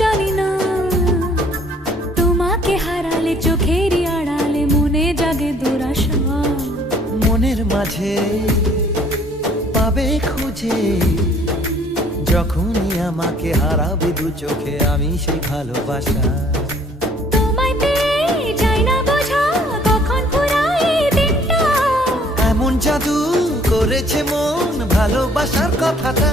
জানি না, তোমাকে হারালে চোখেরই আড়ালে মনে জাগে দুরাশা। মনের মাঝে পাবে খুঁজে, যখনই আমাকে হারাবে দু চোখে আমি সেই ভালোবাসা। তোমায় পেয়ে যাই না বোঝা কখন ফুরায় দিনটা। এমন জাদু করেছে মন ভালোবাসার কথাটা।